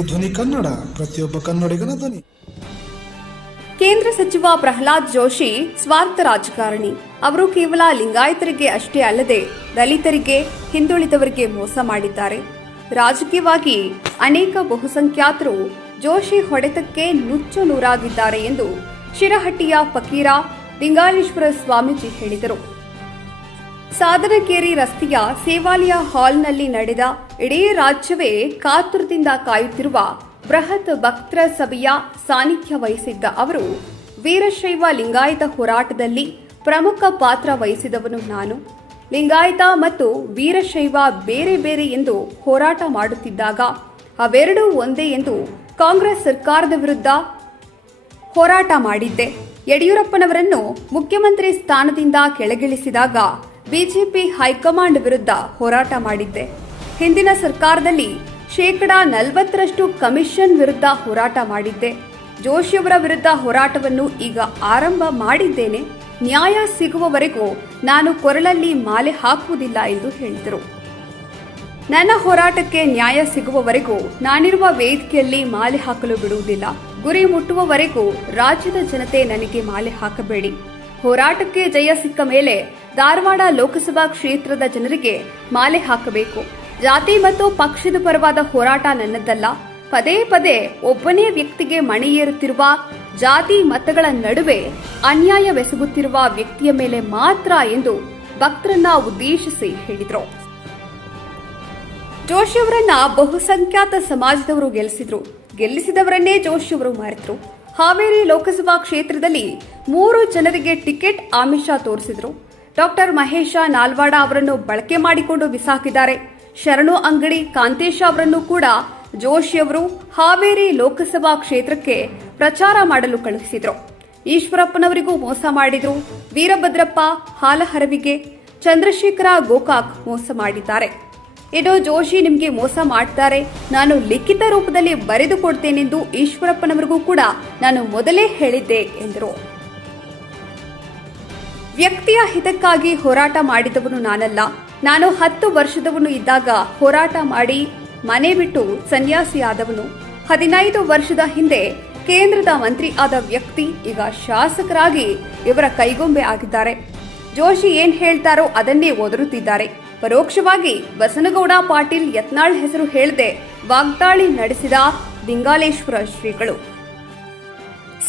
C ಧ್ವನಿ ಕನ್ನಡ, ಪ್ರತಿಯೊಬ್ಬ ಕನ್ನಡಿಗನ ಧ್ವನಿ. ಕೇಂದ್ರ ಸಚಿವ ಪ್ರಹ್ಲಾದ್ ಜೋಶಿ ಸ್ವಾರ್ಥ ರಾಜಕಾರಣಿ. ಅವರು ಕೇವಲ ಲಿಂಗಾಯತರಿಗೆ ಅಷ್ಟೇ ಅಲ್ಲದೆ ದಲಿತರಿಗೆ, ಹಿಂದುಳಿದವರಿಗೆ ಮೋಸ ಮಾಡಿದ್ದಾರೆ. ರಾಜಕೀಯವಾಗಿ ಅನೇಕ ಬಹುಸಂಖ್ಯಾತರು ಜೋಶಿ ಹೊಡೆತಕ್ಕೆ ನುಚ್ಚು ನೂರಾಗಿದ್ದಾರೆ ಎಂದು ಶಿರಹಟ್ಟಿಯ ಫಕೀರ ಲಿಂಗಾಯೇಶ್ವರ ಸ್ವಾಮೀಜಿ ಹೇಳಿದರು. ಸಾಧನಕೇರಿ ರಸ್ತೆಯ ಸೇವಾಲಯ ಹಾಲ್ನಲ್ಲಿ ನಡೆದ ಇಡೀ ರಾಜ್ಯವೇ ಕಾತುರದಿಂದ ಕಾಯುತ್ತಿರುವ ಬೃಹತ್ ಭಕ್ತರ ಸಭೆಯ ಸಾನ್ನಿಧ್ಯ ವಹಿಸಿದ್ದ ಅವರು, ವೀರಶೈವ ಲಿಂಗಾಯತ ಹೋರಾಟದಲ್ಲಿ ಪ್ರಮುಖ ಪಾತ್ರ ವಹಿಸಿದವನು ನಾನು. ಲಿಂಗಾಯತ ಮತ್ತು ವೀರಶೈವ ಬೇರೆ ಬೇರೆ ಎಂದು ಹೋರಾಟ ಮಾಡುತ್ತಿದ್ದಾಗ, ಅವೆರಡೂ ಒಂದೇ ಎಂದು ಕಾಂಗ್ರೆಸ್ ಸರ್ಕಾರದ ವಿರುದ್ಧ ಹೋರಾಟ ಮಾಡಿದ್ದೆ. ಯಡಿಯೂರಪ್ಪನವರನ್ನು ಮುಖ್ಯಮಂತ್ರಿ ಸ್ಥಾನದಿಂದ ಕೆಳಗಿಳಿಸಿದಾಗ, ಬಿಜೆಪಿ ಹೈಕಮಾಂಡ್ ವಿರುದ್ಧ ಹೋರಾಟ ಮಾಡಿದ್ದೆ. ಹಿಂದಿನ ಸರ್ಕಾರದಲ್ಲಿ ಶೇಕಡ ನಲವತ್ತರಷ್ಟು ಕಮಿಷನ್ ವಿರುದ್ಧ ಹೋರಾಟ ಮಾಡಿದ್ದೆ. ಜೋಶಿಯವರ ವಿರುದ್ಧ ಹೋರಾಟವನ್ನು ಈಗ ಆರಂಭ ಮಾಡಿದ್ದೇನೆ. ನ್ಯಾಯ ಸಿಗುವವರೆಗೂ ನಾನು ಕೊರಳಲ್ಲಿ ಮಾಲೆ ಹಾಕುವುದಿಲ್ಲ ಎಂದು ಹೇಳಿದರು. ನನ್ನ ಹೋರಾಟಕ್ಕೆ ನ್ಯಾಯ ಸಿಗುವವರೆಗೂ ನಾನಿರುವ ವೇದಿಕೆಯಲ್ಲಿ ಮಾಲೆ ಹಾಕಲು ಬಿಡುವುದಿಲ್ಲ. ಗುರಿ ಮುಟ್ಟುವವರೆಗೂ ರಾಜ್ಯದ ಜನತೆ ನನಗೆ ಮಾಲೆ ಹಾಕಬೇಡಿ. ಹೋರಾಟಕ್ಕೆ ಜಯ ಸಿಕ್ಕ ಮೇಲೆ ಧಾರವಾಡ ಲೋಕಸಭಾ ಕ್ಷೇತ್ರದ ಜನರಿಗೆ ಮಾಲೆ ಹಾಕಬೇಕು. ಜಾತಿ ಮತ್ತು ಪಕ್ಷದ ಪರವಾದ ಹೋರಾಟ ನನ್ನದಲ್ಲ. ಪದೇ ಪದೇ ಒಬ್ಬನೇ ವ್ಯಕ್ತಿಗೆ ಮಣಿಯೇರುತ್ತಿರುವ ಜಾತಿ ಮತಗಳ ನಡುವೆ ಅನ್ಯಾಯವೆಸಗುತ್ತಿರುವ ವ್ಯಕ್ತಿಯ ಮೇಲೆ ಮಾತ್ರ ಎಂದು ಭಕ್ತರನ್ನ ಉದ್ದೇಶಿಸಿ ಹೇಳಿದರು. ಜೋಶಿಯವರನ್ನ ಬಹುಸಂಖ್ಯಾತ ಸಮಾಜದವರು ಗೆಲ್ಲಿಸಿದ್ರು. ಗೆಲ್ಲಿಸಿದವರನ್ನೇ ಜೋಶಿಯವರು ಮಾರಿದ್ರು. ಹಾವೇರಿ ಲೋಕಸಭಾ ಕ್ಷೇತ್ರದಲ್ಲಿ ಮೂರು ಜನರಿಗೆ ಟಿಕೆಟ್ ಆಮಿಷ ತೋರಿಸಿದ್ರು. ಡಾಕ್ಟರ್ ಮಹೇಶ ನಾಲ್ವಾಡ ಅವರನ್ನು ಬಳಕೆ ಮಾಡಿಕೊಂಡು ಬಿಸಾಕಿದ್ದಾರೆ. ಶರಣು ಅಂಗಡಿ ಕಾಂತೇಶ ಅವರನ್ನು ಕೂಡ ಜೋಶಿಯವರು ಹಾವೇರಿ ಲೋಕಸಭಾ ಕ್ಷೇತ್ರಕ್ಕೆ ಪ್ರಚಾರ ಮಾಡಲು ಕಳುಹಿಸಿದ್ರು. ಈಶ್ವರಪ್ಪನವರಿಗೂ ಮೋಸ ಮಾಡಿದ್ರು. ವೀರಭದ್ರಪ್ಪ ಹಾಲಹರವಿಗೆ ಚಂದ್ರಶೇಖರ ಗೋಕಾಕ್ ಮೋಸ ಮಾಡಿದ್ದಾರೆ. ಇದು ಜೋಶಿ ನಿಮಗೆ ಮೋಸ ಮಾಡ್ತಾರೆ. ನಾನು ಲಿಖಿತ ರೂಪದಲ್ಲಿ ಬರೆದು ಕೊಡ್ತೇನೆಂದು ಈಶ್ವರಪ್ಪನವರಿಗೂ ಕೂಡ ನಾನು ಮೊದಲೇ ಹೇಳಿದ್ದೆ, ಎಂದರು. ವ್ಯಕ್ತಿಯ ಹಿತಕ್ಕಾಗಿ ಹೋರಾಟ ಮಾಡಿದವನು ನಾನಲ್ಲ. ನಾನು ಹತ್ತು ವರ್ಷದವನು ಇದ್ದಾಗ ಹೋರಾಟ ಮಾಡಿ ಮನೆ ಬಿಟ್ಟು ಸನ್ಯಾಸಿಯಾದವನು. ಹದಿನೈದು ವರ್ಷದ ಹಿಂದೆ ಕೇಂದ್ರದ ಮಂತ್ರಿ ಆದ ವ್ಯಕ್ತಿ ಈಗ ಶಾಸಕರಾಗಿ ಇವರ ಕೈಗೊಂಬೆ ಆಗಿದ್ದಾರೆ. ಜೋಶಿ ಏನ್ ಹೇಳ್ತಾರೋ ಅದನ್ನೇ ಒದರುತ್ತಿದ್ದಾರೆ ಪರೋಕ್ಷವಾಗಿ ಬಸನಗೌಡ ಪಾಟೀಲ್ ಯತ್ನಾಳ್ ಹೆಸರು ಹೇಳದೆ ವಾಗ್ದಾಳಿ ನಡೆಸಿದ ಲಿಂಗಾಲೇಶ್ವರ ಶ್ರೀಗಳು.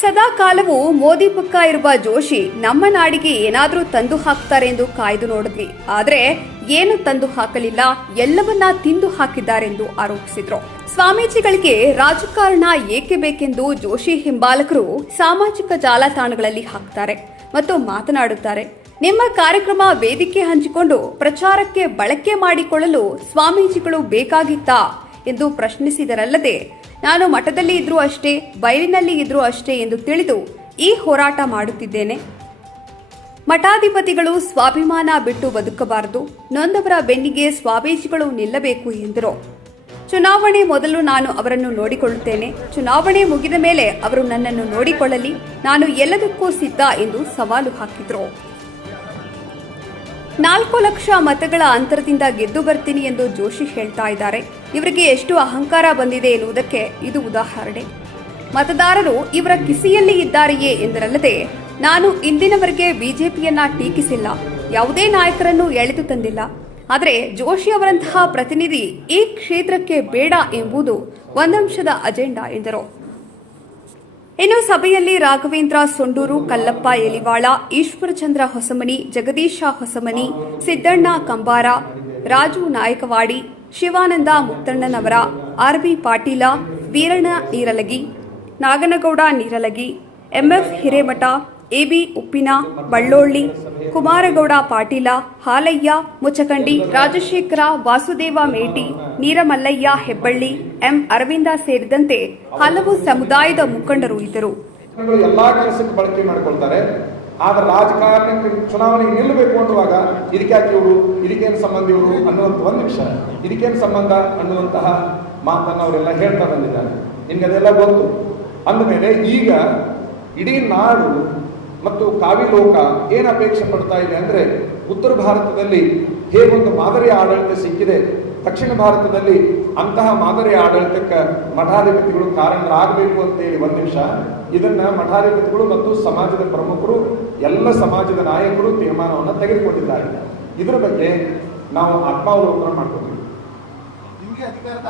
ಸದಾ ಕಾಲವೂ ಮೋದಿ ಪಕ್ಕ ಇರುವ ಜೋಶಿ ನಮ್ಮ ನಾಡಿಗೆ ಏನಾದರೂ ತಂದು ಹಾಕ್ತಾರೆ ಎಂದು ಕಾಯ್ದು ನೋಡಿದ್ವಿ. ಆದರೆ ಏನು ತಂದು ಹಾಕಲಿಲ್ಲ, ಎಲ್ಲವನ್ನ ತಿಂದು ಹಾಕಿದ್ದಾರೆಂದು ಆರೋಪಿಸಿದ್ರು. ಸ್ವಾಮೀಜಿಗಳಿಗೆ ರಾಜಕಾರಣ ಏಕೆ ಬೇಕೆಂದು ಜೋಶಿ ಹಿಂಬಾಲಕರು ಸಾಮಾಜಿಕ ಜಾಲತಾಣಗಳಲ್ಲಿ ಹಾಕ್ತಾರೆ ಮತ್ತು ಮಾತನಾಡುತ್ತಾರೆ. ನಿಮ್ಮ ಕಾರ್ಯಕ್ರಮ ವೇದಿಕೆ ಹಂಚಿಕೊಂಡು ಪ್ರಚಾರಕ್ಕೆ ಬಳಕೆ ಮಾಡಿಕೊಳ್ಳಲು ಸ್ವಾಮೀಜಿಗಳು ಬೇಕಾಗಿತ್ತಾ ಎಂದು ಪ್ರಶ್ನಿಸಿದರಲ್ಲದೆ ನಾನು ಮಠದಲ್ಲಿ ಇದ್ರೂ ಅಷ್ಟೇ, ಬಯಲಿನಲ್ಲಿ ಇದ್ರೂ ಅಷ್ಟೇ ಎಂದು ತಿಳಿದು ಈ ಹೋರಾಟ ಮಾಡುತ್ತಿದ್ದೇನೆ. ಮಠಾಧಿಪತಿಗಳು ಸ್ವಾಭಿಮಾನ ಬಿಟ್ಟು ಬದುಕಬಾರದು. ನೊಂದವರ ಬೆನ್ನಿಗೆ ಸ್ವಾಮೀಜಿಗಳು ನಿಲ್ಲಬೇಕು ಎಂದರು. ಚುನಾವಣೆ ಮೊದಲು ನಾನು ಅವರನ್ನು ನೋಡಿಕೊಳ್ಳುತ್ತೇನೆ. ಚುನಾವಣೆ ಮುಗಿದ ಮೇಲೆ ಅವರು ನನ್ನನ್ನು ನೋಡಿಕೊಳ್ಳಲಿ. ನಾನು ಎಲ್ಲದಕ್ಕೂ ಸಿದ್ಧ ಎಂದು ಸವಾಲು ಹಾಕಿದರು. ನಾಲ್ಕು ಲಕ್ಷ ಮತಗಳ ಅಂತರದಿಂದ ಗೆದ್ದು ಬರ್ತೀನಿ ಎಂದು ಜೋಶಿ ಹೇಳ್ತಾ ಇದ್ದಾರೆ. ಇವರಿಗೆ ಎಷ್ಟು ಅಹಂಕಾರ ಬಂದಿದೆ ಎನ್ನುವುದಕ್ಕೆ ಇದು ಉದಾಹರಣೆ. ಮತದಾರರು ಇವರ ಕಿಸಿಯಲ್ಲಿ ಇದ್ದಾರೆಯೇ ಎಂದರಲ್ಲದೆ, ನಾನು ಇಂದಿನವರೆಗೆ ಬಿಜೆಪಿಯನ್ನ ಟೀಕಿಸಿಲ್ಲ, ಯಾವುದೇ ನಾಯಕರನ್ನು ಎಳೆದು ತಂದಿಲ್ಲ. ಆದರೆ ಜೋಶಿ ಅವರಂತಹ ಪ್ರತಿನಿಧಿ ಈ ಕ್ಷೇತ್ರಕ್ಕೆ ಬೇಡ ಎಂಬುದು ಒಂದಂಶದ ಅಜೆಂಡಾ ಎಂದರು. ಇನ್ನು ಸಭೆಯಲ್ಲಿ Raghavendra Sonduru, Kallappa Elivala Eshwarachandra Hosamani, Jagadish Hosamani, Siddanna Kambar, Raju Nayakawadi Shivananda Muttannanavar R B Patil, Veeranna Neeralagi, Naganagouda Neeralagi, M F Hiremath, A B Uppin, Ballolli, Kumaragouda Patil, Halayya, Muchakandi, Rajashekhar, Vasudev Meti, Neeramallayya Hebballi, M Aravind ಸೇರಿದಂತೆ ಹಲವು ಸಮುದಾಯದ ಮುಖಂಡರು ಇದ್ದರು. ಆದ್ರೆ ರಾಜಕಾರಣಕ್ಕೆ ಚುನಾವಣೆಗೆ ನಿಲ್ಲಬೇಕು ಅನ್ನುವಾಗ ಯಾಕೆ ಇವರು? ಇದಕ್ಕೇನು ಸಂಬಂಧ ಇವರು ಅನ್ನುವಂಥ ಒಂದು ವಿಷಯ. ಇದಕ್ಕೇನು ಸಂಬಂಧ ಅನ್ನುವಂತಹ ಮಾತನ್ನು ಅವರೆಲ್ಲ ಹೇಳ್ತಾ ಬಂದಿದ್ದಾರೆ. ನಿಮ್ಗೆ ಅದೆಲ್ಲ ಗೊತ್ತು. ಅಂದಮೇಲೆ ಈಗ ಇಡೀ ನಾಡು ಮತ್ತು ಕಾವಿ ಲೋಕ ಏನು ಅಪೇಕ್ಷೆ ಪಡ್ತಾ ಇದೆ ಅಂದರೆ ಉತ್ತರ ಭಾರತದಲ್ಲಿ ಹೇಗೊಂದು ಮಾದರಿ ಆಡಳಿತ ಸಿಕ್ಕಿದೆ, ದಕ್ಷಿಣ ಭಾರತದಲ್ಲಿ ಅಂತಹ ಮಾದರಿ ಆಡಳಿತಕ್ಕೆ ಮಠಾಧಿಪತಿಗಳು ಕಾರಣರಾಗಬೇಕು ಅಂತೇಳಿ ಒಂದು ನಿಮಿಷ. ಇದನ್ನ ಮಠಾಧಿಪತಿಗಳು ಮತ್ತು ಸಮಾಜದ ಪ್ರಮುಖರು ಎಲ್ಲ ಸಮಾಜದ ನಾಯಕರು ತೀರ್ಮಾನವನ್ನು ತೆಗೆದುಕೊಂಡಿದ್ದಾರೆ. ಇದರ ಬಗ್ಗೆ ನಾವು ಆತ್ಮಾವಲೋಕನ ಮಾಡ್ಕೊತೀವಿ. ನಿಮ್ಗೆ ಅಧಿಕಾರದ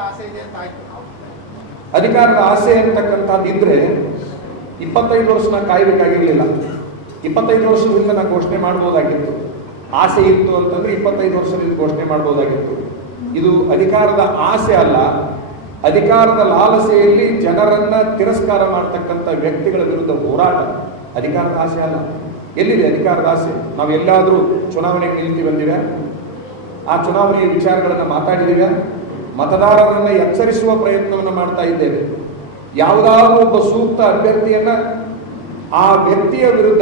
ಆಸೆ ಅಂತ ಅಂತಕ್ಕಂಥದ್ದು ಇದ್ರೆ ಇಪ್ಪತ್ತೈದು ವರ್ಷ ನಾ ಕಾಯಬೇಕಾಗಿರ್ಲಿಲ್ಲ. ಇಪ್ಪತ್ತೈದು ವರ್ಷದಿಂದ ನಾನು ಘೋಷಣೆ ಮಾಡ್ಬೋದಾಗಿತ್ತು. ಆಸೆ ಇತ್ತು ಅಂತಂದ್ರೆ ಇಪ್ಪತ್ತೈದು ವರ್ಷದಿಂದ ಘೋಷಣೆ ಮಾಡ್ಬೋದಾಗಿತ್ತು. ಇದು ಅಧಿಕಾರದ ಆಸೆ ಅಲ್ಲ. ಅಧಿಕಾರದ ಲಾಲಸೆಯಲ್ಲಿ ಜನರನ್ನ ತಿರಸ್ಕಾರ ಮಾಡ್ತಕ್ಕಂಥ ವ್ಯಕ್ತಿಗಳ ವಿರುದ್ಧ ಹೋರಾಟ. ಅಧಿಕಾರದ ಆಸೆ ಅಲ್ಲ. ಎಲ್ಲಿದೆ ಅಧಿಕಾರದ ಆಸೆ? ನಾವು ಎಲ್ಲಾದರೂ ಚುನಾವಣೆಗೆ ನಿಲ್ತಿ ಬಂದಿವೆ. ಆ ಚುನಾವಣೆಯ ವಿಚಾರಗಳನ್ನು ಮಾತಾಡಿದ್ದೀವಿ ಮತದಾರರನ್ನ ಎಚ್ಚರಿಸುವ ಪ್ರಯತ್ನವನ್ನು ಮಾಡ್ತಾ ಇದ್ದೇವೆ. ಯಾವುದಾದ್ರೂ ಒಬ್ಬ ಸೂಕ್ತ ಅಭ್ಯರ್ಥಿಯನ್ನ ಆ ವ್ಯಕ್ತಿಯ ವಿರುದ್ಧ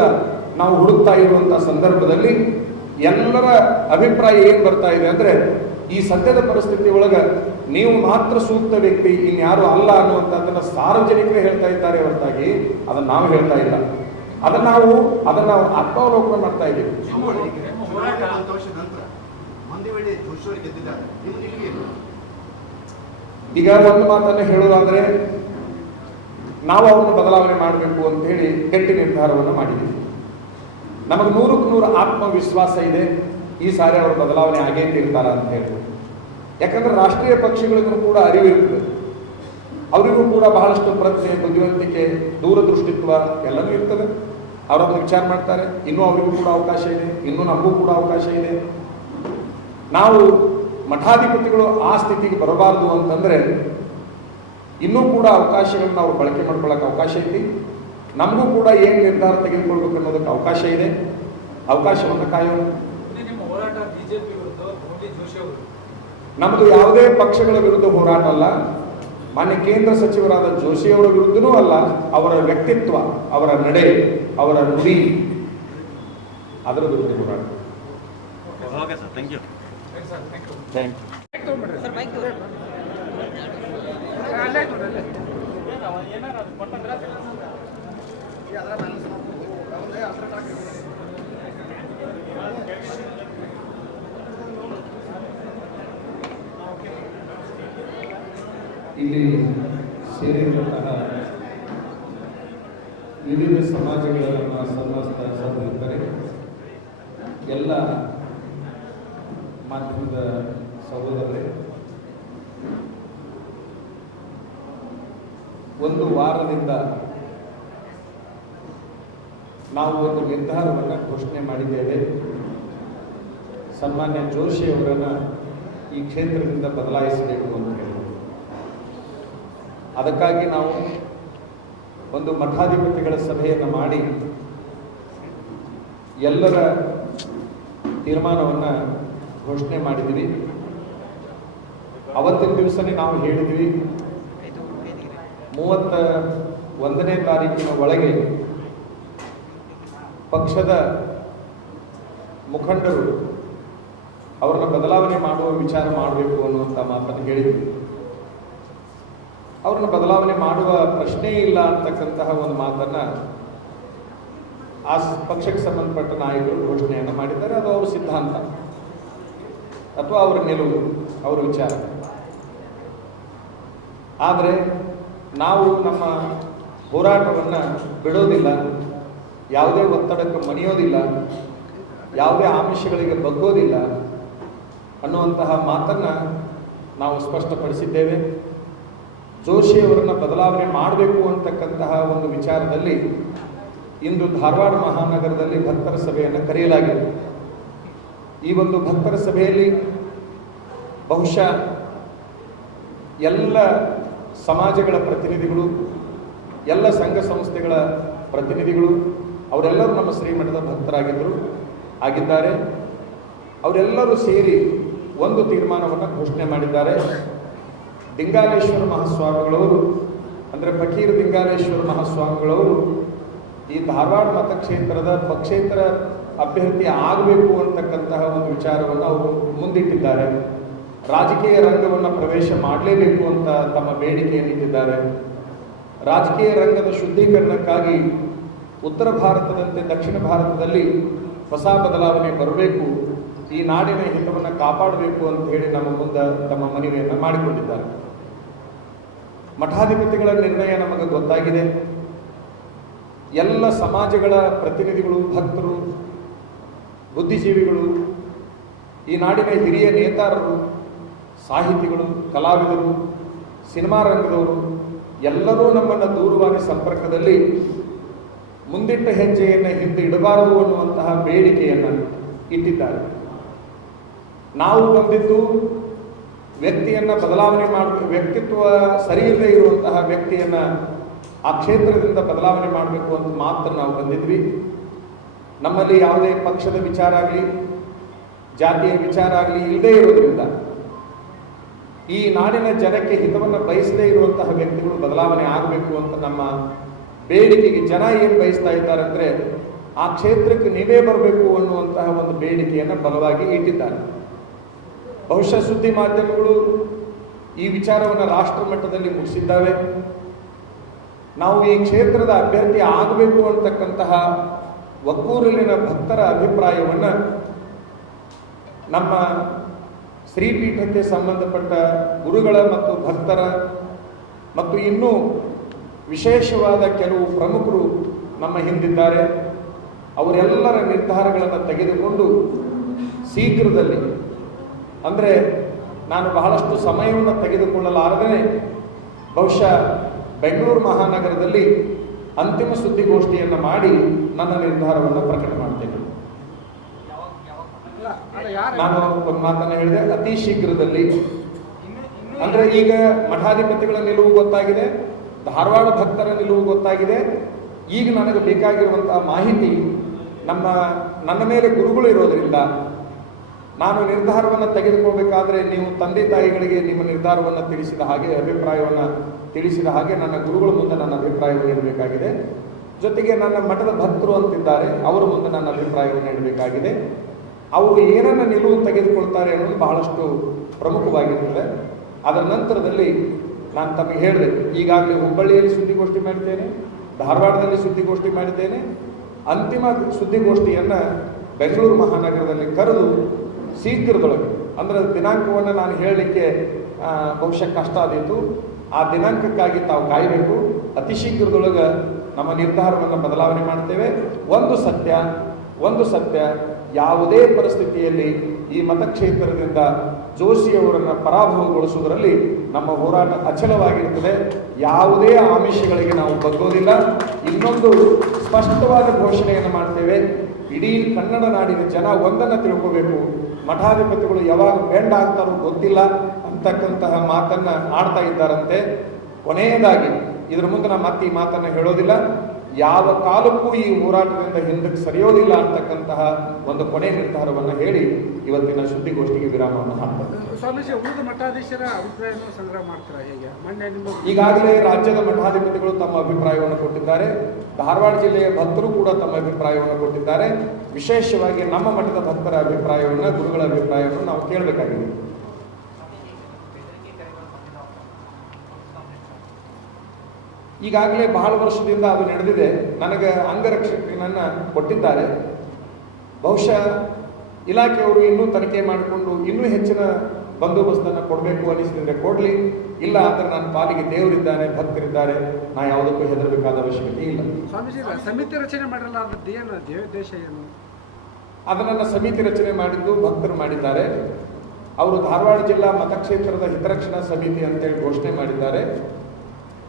ನಾವು ಹುಡುಕ್ತಾ ಇರುವಂತಹ ಸಂದರ್ಭದಲ್ಲಿ ಎಲ್ಲರ ಅಭಿಪ್ರಾಯ ಏನ್ ಬರ್ತಾ ಇದೆ ಅಂದ್ರೆ ಈ ಸದ್ಯದ ಪರಿಸ್ಥಿತಿ ಒಳಗೆ ನೀವು ಮಾತ್ರ ಸೂಕ್ತ ವ್ಯಕ್ತಿ, ಇನ್ಯಾರು ಅಲ್ಲ ಅನ್ನುವಂಥದ್ದನ್ನ ಸಾರ್ವಜನಿಕರೇ ಹೇಳ್ತಾ ಇದ್ದಾರೆ ಹೊರತಾಗಿ ಅದನ್ನ ನಾವು ಹೇಳ್ತಾ ಇಲ್ಲ. ಅದನ್ನ ನಾವು ಅದನ್ನ ನಾವು ಆತ್ಮಾವಲೋಕನ ಮಾಡ್ತಾ ಇದ್ದೀವಿ. ಈಗ ಒಂದು ಮಾತನ್ನು ಹೇಳೋದಾದರೆ ನಾವು ಅವರನ್ನು ಬದಲಾವಣೆ ಮಾಡಬೇಕು ಅಂತ ಹೇಳಿ ಗಟ್ಟಿ ನಿರ್ಧಾರವನ್ನು ಮಾಡಿದ್ದೀವಿ. ನಮಗೆ ನೂರಕ್ಕೆ ನೂರು ಆತ್ಮವಿಶ್ವಾಸ ಇದೆ. ಈ ಸಾರಿ ಅವರು ಬದಲಾವಣೆ ಆಗೇ ತೀರ್ತಾರ ಅಂತ ಹೇಳ್ಬೋದು. ಯಾಕಂದ್ರೆ ರಾಷ್ಟ್ರೀಯ ಪಕ್ಷಗಳಿಗೂ ಕೂಡ ಅರಿವಿರ್ತದೆ ಅವರಿಗೂ ಕೂಡ ಬಹಳಷ್ಟು ಪ್ರಜ್ಞೆ, ಬುದ್ಧಿವಂತಿಕೆ, ದೂರದೃಷ್ಟಿತ್ವ ಎಲ್ಲವೂ ಇರ್ತದೆ. ಅವರನ್ನು ವಿಚಾರ ಮಾಡ್ತಾರೆ. ಇನ್ನೂ ಅವರಿಗೂ ಕೂಡ ಅವಕಾಶ ಇದೆ. ಇನ್ನೂ ನಮಗೂ ಕೂಡ ಅವಕಾಶ ಇದೆ. ನಾವು ಮಠಾಧಿಪತಿಗಳು ಆ ಸ್ಥಿತಿಗೆ ಬರಬಾರದು ಅಂತಂದ್ರೆ ಇನ್ನೂ ಕೂಡ ಅವಕಾಶಗಳನ್ನ ನಾವು ಬಳಕೆ ಮಾಡ್ಕೊಳ್ಳೋಕೆ ಅವಕಾಶ ಐತಿ ನಮಗೂ ಕೂಡ ಏನು ನಿರ್ಧಾರ ತೆಗೆದುಕೊಳ್ಬೇಕು ಅನ್ನೋದಕ್ಕೆ ಅವಕಾಶ ಇದೆ. ಅವಕಾಶವನ್ನು ಕಾಯೋಣ. ಅಂದ್ರೆ ನಿಮ್ಮ ಹೋರಾಟ ಬಿಜೆಪಿ ವಿರುದ್ಧ ಮುರಳಿ ಜೋಶಿ ಅವರು ನಮ್ಮದು ಯಾವುದೇ ಪಕ್ಷಗಳ ವಿರುದ್ಧ ಹೋರಾಟ ಅಲ್ಲ. ಮಾನ್ಯ ಕೇಂದ್ರ ಸಚಿವರಾದ ಜೋಶಿಯವರ ವಿರುದ್ಧನೂ ಅಲ್ಲ ಅವರ ವ್ಯಕ್ತಿತ್ವ ಅವರ ನಡೆ ಅವರ ನುಡಿ ಅದರ ವಿರುದ್ಧ ಹೋರಾಟ. ಓಕೆ ಇಲ್ಲಿ ಸೇರಿರುವಂತಹ ವಿವಿಧ ಸಮಾಜಗಳ ನಮ್ಮ ಸಮಸ್ತ ಎಲ್ಲ ಮಾಧ್ಯಮದ ಸಹೋದರರೇ, ಒಂದು ವಾರದಿಂದ ನಾವು ಒಂದು ನಿರ್ಧಾರವನ್ನು ಘೋಷಣೆ ಮಾಡಿದ್ದೇವೆ. ಸನ್ಮಾನ್ಯ ಜೋಶಿಯವರನ್ನು ಈ ಕ್ಷೇತ್ರದಿಂದ ಬದಲಾಯಿಸಬೇಕು ಅಂತ ಹೇಳಿ. ಅದಕ್ಕಾಗಿ ನಾವು ಒಂದು ಮಠಾಧಿಪತಿಗಳ ಸಭೆಯನ್ನು ಮಾಡಿ ಎಲ್ಲರ ತೀರ್ಮಾನವನ್ನು ಘೋಷಣೆ ಮಾಡಿದ್ದೀವಿ. ಅವತ್ತಿನ ದಿವಸನೇ ನಾವು ಹೇಳಿದ್ವಿ ಮೂವತ್ತ ಒಂದನೇ ತಾರೀಕಿನ ಒಳಗೆ ಪಕ್ಷದ ಮುಖಂಡರು ಅವರನ್ನು ಬದಲಾವಣೆ ಮಾಡುವ ವಿಚಾರ ಮಾಡಬೇಕು ಅನ್ನುವಂಥ ಮಾತನ್ನು ಹೇಳಿದ್ವಿ ಅವ್ರನ್ನ ಬದಲಾವಣೆ ಮಾಡುವ ಪ್ರಶ್ನೆ ಇಲ್ಲ ಅಂತಕ್ಕಂತಹ ಒಂದು ಮಾತನ್ನ ಆ ಪಕ್ಷಕ್ಕೆ ಸಂಬಂಧಪಟ್ಟ ನಾಯಕರು ಘೋಷಣೆಯನ್ನು ಮಾಡಿದ್ದಾರೆ. ಅದು ಅವ್ರ ಸಿದ್ಧಾಂತ ಅಥವಾ ಅವರ ನಿಲುವು, ಅವರ ವಿಚಾರ. ಆದರೆ ನಾವು ನಮ್ಮ ಹೋರಾಟವನ್ನು ಬಿಡೋದಿಲ್ಲ, ಯಾವುದೇ ಒತ್ತಡಕ್ಕೆ ಮಣಿಯೋದಿಲ್ಲ, ಯಾವುದೇ ಆಮಿಷಗಳಿಗೆ ಬಗ್ಗೋದಿಲ್ಲ ಅನ್ನುವಂತಹ ಮಾತನ್ನು ನಾವು ಸ್ಪಷ್ಟಪಡಿಸಿದ್ದೇವೆ. ಜೋಶಿಯವರನ್ನ ಬದಲಾವಣೆ ಮಾಡಬೇಕು ಅಂತಕ್ಕಂತಹ ಒಂದು ವಿಚಾರದಲ್ಲಿ ಇಂದು ಧಾರವಾಡ ಮಹಾನಗರದಲ್ಲಿ ಭಕ್ತರ ಸಭೆಯನ್ನು ಕರೆಯಲಾಗಿದೆ. ಈ ಒಂದು ಭಕ್ತರ ಸಭೆಯಲ್ಲಿ ಬಹುಶಃ ಎಲ್ಲ ಸಮಾಜಗಳ ಪ್ರತಿನಿಧಿಗಳು, ಎಲ್ಲ ಸಂಘ ಸಂಸ್ಥೆಗಳ ಪ್ರತಿನಿಧಿಗಳು, ಅವರೆಲ್ಲರೂ ನಮ್ಮ ಶ್ರೀಮಠದ ಭಕ್ತರಾಗಿದ್ದರು, ಆಗಿದ್ದಾರೆ. ಅವರೆಲ್ಲರೂ ಸೇರಿ ಒಂದು ತೀರ್ಮಾನವನ್ನು ಘೋಷಣೆ ಮಾಡಿದ್ದಾರೆ. ದಿಂಗಾಲೇಶ್ವರ ಮಹಾಸ್ವಾಮಿಗಳವರು, ಅಂದರೆ ಫಕೀರ್ ಲಿಂಗಾಲೇಶ್ವರ ಮಹಾಸ್ವಾಮಿಗಳವರು, ಈ ಧಾರವಾಡ ಮತಕ್ಷೇತ್ರದ ಪಕ್ಷೇತರ ಅಭ್ಯರ್ಥಿ ಆಗಬೇಕು ಅಂತಕ್ಕಂತಹ ಒಂದು ವಿಚಾರವನ್ನು ಅವರು ಮುಂದಿಟ್ಟಿದ್ದಾರೆ. ರಾಜಕೀಯ ರಂಗವನ್ನು ಪ್ರವೇಶ ಮಾಡಲೇಬೇಕು ಅಂತ ತಮ್ಮ ಬೇಡಿಕೆಯನ್ನಿಟ್ಟಿದ್ದಾರೆ ರಾಜಕೀಯ ರಂಗದ ಶುದ್ಧೀಕರಣಕ್ಕಾಗಿ ಉತ್ತರ ಭಾರತದಂತೆ ದಕ್ಷಿಣ ಭಾರತದಲ್ಲಿ ಹೊಸ ಬದಲಾವಣೆ ಬರಬೇಕು, ಈ ನಾಡಿನ ಹಿತವನ್ನು ಕಾಪಾಡಬೇಕು ಅಂತ ಹೇಳಿ ನಮ್ಮ ಮುಂದೆ ತಮ್ಮ ಮನವಿಯನ್ನು ಮಾಡಿಕೊಂಡಿದ್ದಾರೆ. ಮಠಾಧಿಪತಿಗಳ ನಿರ್ಣಯ ನಮಗೆ ಗೊತ್ತಾಗಿದೆ. ಎಲ್ಲ ಸಮಾಜಗಳ ಪ್ರತಿನಿಧಿಗಳು, ಭಕ್ತರು, ಬುದ್ಧಿಜೀವಿಗಳು, ಈ ನಾಡಿನ ಹಿರಿಯ ನೇತಾರರು, ಸಾಹಿತಿಗಳು, ಕಲಾವಿದರು, ಸಿನಿಮಾ ರಂಗದವರು, ಎಲ್ಲರೂ ನಮ್ಮನ್ನು ದೂರವಾಣಿ ಸಂಪರ್ಕದಲ್ಲಿ ಮುಂದಿಟ್ಟ ಹೆಜ್ಜೆಯನ್ನು ಹಿಂದೆ ಇಡಬಾರದು ಅನ್ನುವಂತಹ ಬೇಡಿಕೆಯನ್ನು ಇಟ್ಟಿದ್ದಾರೆ. ನಾವು ಬಂದಿದ್ದು ವ್ಯಕ್ತಿಯನ್ನು ಬದಲಾವಣೆ ಮಾಡಬೇಕು ವ್ಯಕ್ತಿತ್ವ ಸರಿ ಇರುವಂತಹ ವ್ಯಕ್ತಿಯನ್ನು ಆ ಕ್ಷೇತ್ರದಿಂದ ಬದಲಾವಣೆ ಮಾಡಬೇಕು ಅಂತ ಮಾತ್ರ ನಾವು ಬಂದಿದ್ವಿ. ನಮ್ಮಲ್ಲಿ ಯಾವುದೇ ಪಕ್ಷದ ವಿಚಾರ ಆಗಲಿ, ಜಾತಿಯ ವಿಚಾರ ಆಗಲಿ ಇಲ್ಲದೇ ಇರೋದ್ರಿಂದ ಈ ನಾಡಿನ ಜನಕ್ಕೆ ಹಿತವನ್ನು ಬಯಸದೇ ಇರುವಂತಹ ವ್ಯಕ್ತಿಗಳು ಬದಲಾವಣೆ ಆಗಬೇಕು ಅಂತ ನಮ್ಮ ಬೇಡಿಕೆಗೆ ಜನ ಏನು ಬಯಸ್ತಾ ಇದ್ದಾರೆ ಅಂದರೆ ಆ ಕ್ಷೇತ್ರಕ್ಕೆ ನೀವೇ ಬರಬೇಕು ಅನ್ನುವಂತಹ ಒಂದು ಬೇಡಿಕೆಯನ್ನು ಬಲವಾಗಿ ಇಟ್ಟಿದ್ದಾರೆ. ಬಹುಶಃ ಸುದ್ದಿ ಮಾಧ್ಯಮಗಳು ಈ ವಿಚಾರವನ್ನು ರಾಷ್ಟ್ರ ಮಟ್ಟದಲ್ಲಿ ಮುಗಿಸಿದ್ದಾವೆ ನಾವು ಈ ಕ್ಷೇತ್ರದ ಅಭ್ಯರ್ಥಿ ಆಗಬೇಕು ಅಂತಕ್ಕಂತಹ ಒಕ್ಕೂರಲ್ಲಿನ ಭಕ್ತರ ಅಭಿಪ್ರಾಯವನ್ನು ನಮ್ಮ ಶ್ರೀಪೀಠಕ್ಕೆ ಸಂಬಂಧಪಟ್ಟ ಗುರುಗಳ ಮತ್ತು ಭಕ್ತರ ಮತ್ತು ಇನ್ನೂ ವಿಶೇಷವಾದ ಕೆಲವು ಪ್ರಮುಖರು ನಮ್ಮ ಹಿಂದಿದ್ದಾರೆ. ಅವರೆಲ್ಲರ ನಿರ್ಧಾರಗಳನ್ನು ತೆಗೆದುಕೊಂಡು ಶೀಘ್ರದಲ್ಲಿ ಅಂದರೆ ನಾನು ಬಹಳಷ್ಟು ಸಮಯವನ್ನು ತೆಗೆದುಕೊಳ್ಳಲಾರದೆ ಬಹುಶಃ ಬೆಂಗಳೂರು ಮಹಾನಗರದಲ್ಲಿ ಅಂತಿಮ ಸುದ್ದಿಗೋಷ್ಠಿಯನ್ನು ಮಾಡಿ ನನ್ನ ನಿರ್ಧಾರವನ್ನು ಪ್ರಕಟ ಮಾಡ್ತೇನೆ. ನಾನು ಒಂದು ಮಾತನ್ನು ಹೇಳಿದೆ ಅತಿ ಶೀಘ್ರದಲ್ಲಿ. ಅಂದ್ರೆ ಈಗ ಮಠಾಧಿಪತಿಗಳ ನಿಲುವು ಗೊತ್ತಾಗಿದೆ ಧಾರವಾಡ ಭಕ್ತರ ನಿಲುವು ಗೊತ್ತಾಗಿದೆ. ಈಗ ನನಗೆ ಬೇಕಾಗಿರುವಂತಹ ಮಾಹಿತಿ ನಮ್ಮ ನನ್ನ ಮೇಲೆ ಗುರುಗಳು ಇರೋದ್ರಿಂದ ನಾನು ನಿರ್ಧಾರವನ್ನು ತೆಗೆದುಕೊಳ್ಬೇಕಾದ್ರೆ ನೀವು ತಂದೆ ತಾಯಿಗಳಿಗೆ ನಿಮ್ಮ ನಿರ್ಧಾರವನ್ನು ತಿಳಿಸಿದ ಹಾಗೆ, ಅಭಿಪ್ರಾಯವನ್ನು ತಿಳಿಸಿದ ಹಾಗೆ ನನ್ನ ಗುರುಗಳ ಮುಂದೆ ನನ್ನ ಅಭಿಪ್ರಾಯವನ್ನು ಹೇಳಬೇಕಾಗಿದೆ. ಜೊತೆಗೆ ನನ್ನ ಮಠದ ಭಕ್ತರು ಅಂತಿದ್ದಾರೆ, ಅವರ ಮುಂದೆ ನನ್ನ ಅಭಿಪ್ರಾಯವನ್ನು ಇಡಬೇಕಾಗಿದೆ ಅವರು ಏನನ್ನ ನಿಲುವು ತೆಗೆದುಕೊಳ್ತಾರೆ ಅನ್ನೋದು ಬಹಳಷ್ಟು ಪ್ರಮುಖವಾಗಿರ್ತದೆ. ಅದರ ನಂತರದಲ್ಲಿ ನಾನು ತಮಗೆ ಹೇಳಿದೆ, ಈಗಾಗಲೇ ಹುಬ್ಬಳ್ಳಿಯಲ್ಲಿ ಸುದ್ದಿಗೋಷ್ಠಿ ಮಾಡಿದ್ದೇನೆ, ಧಾರವಾಡದಲ್ಲಿ ಸುದ್ದಿಗೋಷ್ಠಿ ಮಾಡಿದ್ದೇನೆ. ಅಂತಿಮ ಸುದ್ದಿಗೋಷ್ಠಿಯನ್ನು ಬೆಂಗಳೂರು ಮಹಾನಗರದಲ್ಲಿ ಕರೆದು ಶೀಘ್ರದೊಳಗೆ. ಅಂದರೆ ದಿನಾಂಕವನ್ನು ನಾನು ಹೇಳಲಿಕ್ಕೆ ಬಹುಶಃ ಕಷ್ಟ ಆದೀತು. ಆ ದಿನಾಂಕಕ್ಕಾಗಿ ತಾವು ಕಾಯಬೇಕು. ಅತಿ ಶೀಘ್ರದೊಳಗೆ ನಮ್ಮ ನಿರ್ಧಾರವನ್ನು ಬದಲಾವಣೆ ಮಾಡ್ತೇವೆ. ಒಂದು ಸತ್ಯ ಒಂದು ಸತ್ಯ, ಯಾವುದೇ ಪರಿಸ್ಥಿತಿಯಲ್ಲಿ ಈ ಮತಕ್ಷೇತ್ರದಿಂದ ಜೋಶಿಯವರನ್ನು ಪರಾಭವಗೊಳಿಸುವುದರಲ್ಲಿ ನಮ್ಮ ಹೋರಾಟ ಅಚಲವಾಗಿರುತ್ತದೆ. ಯಾವುದೇ ಆಮಿಷಗಳಿಗೆ ನಾವು ಬಗ್ಗೋದಿಲ್ಲ. ಇನ್ನೊಂದು ಸ್ಪಷ್ಟವಾದ ಘೋಷಣೆಯನ್ನು ಮಾಡ್ತೇವೆ. ಇಡೀ ಕನ್ನಡ ನಾಡಿನ ಜನ ಒಂದನ್ನು ತಿಳ್ಕೋಬೇಕು. ಮಠಾಧಿಪತಿಗಳು ಯಾವಾಗ ಬೆಂಡ್ ಆಗ್ತಾರೋ ಗೊತ್ತಿಲ್ಲ ಅಂತಕ್ಕಂತಹ ಮಾತನ್ನ ಆಡ್ತಾ ಇದ್ದಾರಂತೆ. ಕೊನೆಯದಾಗಿ, ಇದ್ರ ಮುಂದೆ ನಾನು ಮತ್ತೆ ಈ ಮಾತನ್ನು ಹೇಳೋದಿಲ್ಲ. ಯಾವ ಕಾಲಕ್ಕೂ ಈ ಹೋರಾಟದಿಂದ ಹಿಂದಕ್ಕೆ ಸರಿಯೋದಿಲ್ಲ ಅಂತಕ್ಕಂತಹ ಒಂದು ಕೊನೆ ನಿರ್ಧಾರವನ್ನು ಹೇಳಿ ಇವತ್ತಿನ ಸುದ್ದಿಗೋಷ್ಠಿಗೆ ವಿರಾಮವನ್ನು ಹಾಕ್ತಾರೆ ಮಠಾಧೀಶರ ಅಭಿಪ್ರಾಯವನ್ನು ಸಂಗ್ರಹ ಮಾಡ್ತೀರಾ ಹೇಗೆ? ಈಗಾಗಲೇ ರಾಜ್ಯದ ಮಠಾಧಿಪತಿಗಳು ತಮ್ಮ ಅಭಿಪ್ರಾಯವನ್ನು ಕೊಟ್ಟಿದ್ದಾರೆ. ಧಾರವಾಡ ಜಿಲ್ಲೆಯ ಭಕ್ತರು ಕೂಡ ತಮ್ಮ ಅಭಿಪ್ರಾಯವನ್ನು ಕೊಟ್ಟಿದ್ದಾರೆ. ವಿಶೇಷವಾಗಿ ನಮ್ಮ ಮಠದ ಭಕ್ತರ ಅಭಿಪ್ರಾಯವನ್ನು ಗುರುಗಳ ಅಭಿಪ್ರಾಯವನ್ನು ನಾವು ಕೇಳಬೇಕಾಗಿದೆ. ಈಗಾಗಲೇ ಬಹಳ ವರ್ಷದಿಂದ ಅದು ನಡೆದಿದೆ. ನನಗೆ ಅಂಗರಕ್ಷಕನನ್ನು ಕೊಟ್ಟಿದ್ದಾರೆ. ಬಹುಶಃ ಇಲಾಖೆಯವರು ಇನ್ನೂ ತನಿಖೆ ಮಾಡಿಕೊಂಡು ಇನ್ನೂ ಹೆಚ್ಚಿನ ಬಂದೋಬಸ್ತನ್ನು ಕೊಡಬೇಕು ಅನಿಸಿದ್ರೆ ಕೊಡಲಿ ಇಲ್ಲ ಅಂದ್ರೆ ನನ್ನ ಪಾಲಿಗೆ ದೇವರಿದ್ದಾನೆ ಭಕ್ತರಿದ್ದಾರೆ. ನಾ ಯಾವುದಕ್ಕೂ ಹೆದರಬೇಕಾದ ಅವಶ್ಯಕತೆ ಇಲ್ಲ. ಸ್ವಾಮೀಜಿ ಸಮಿತಿ ರಚನೆ ಮಾಡಿರಲ್ಲ ದೇವೋದ್ದೇಶ ಏನು ಅದನ್ನು ಸಮಿತಿ ರಚನೆ ಮಾಡಿದ್ದು ಭಕ್ತರು ಮಾಡಿದ್ದಾರೆ. ಅವರು ಧಾರವಾಡ ಜಿಲ್ಲಾ ಮತಕ್ಷೇತ್ರದ ಹಿತರಕ್ಷಣಾ ಸಮಿತಿ ಅಂತೇಳಿ ಘೋಷಣೆ ಮಾಡಿದ್ದಾರೆ.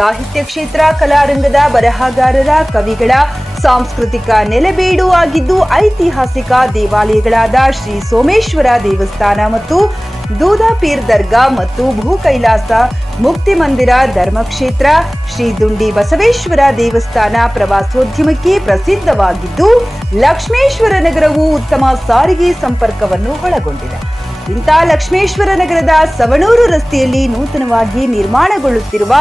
ಸಾಹಿತ್ಯ ಕ್ಷೇತ್ರ, ಕಲಾರಂಗದ ಬರಹಗಾರರ ಕವಿಗಳ ಸಾಂಸ್ಕೃತಿಕ ನೆಲೆಬೇಡು ಆಗಿದ್ದು ಐತಿಹಾಸಿಕ ದೇವಾಲಯಗಳಾದ ಶ್ರೀ ಸೋಮೇಶ್ವರ ದೇವಸ್ಥಾನ ಮತ್ತು ದೂದಾಪೀರ್ ದರ್ಗಾ ಮತ್ತು ಭೂ ಕೈಲಾಸ ಮುಕ್ತಿ ಮಂದಿರ ಧರ್ಮಕ್ಷೇತ್ರ, ಶ್ರೀ ದುಂಡಿ ಬಸವೇಶ್ವರ ದೇವಸ್ಥಾನ ಪ್ರವಾಸೋದ್ಯಮಕ್ಕೆ ಪ್ರಸಿದ್ಧವಾಗಿದ್ದು ಲಕ್ಷ್ಮೇಶ್ವರ ನಗರವು ಉತ್ತಮ ಸಾರಿಗೆ ಸಂಪರ್ಕವನ್ನು ಒಳಗೊಂಡಿದೆ. ಇಂಥ ಲಕ್ಷ್ಮೇಶ್ವರ ನಗರದ ಸವಣೂರು ರಸ್ತೆಯಲ್ಲಿ ನೂತನವಾಗಿ ನಿರ್ಮಾಣಗೊಳ್ಳುತ್ತಿರುವ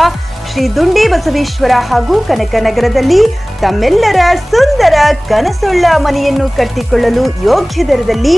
ಶ್ರೀ ದುಂಡಿ ಬಸವೇಶ್ವರ ಹಾಗೂ ಕನಕನಗರದಲ್ಲಿ ತಮ್ಮೆಲ್ಲರ ಸುಂದರ ಕನಸುಳ್ಳ ಮನೆಯನ್ನು ಕಟ್ಟಿಕೊಳ್ಳಲು ಯೋಗ್ಯ ದರದಲ್ಲಿ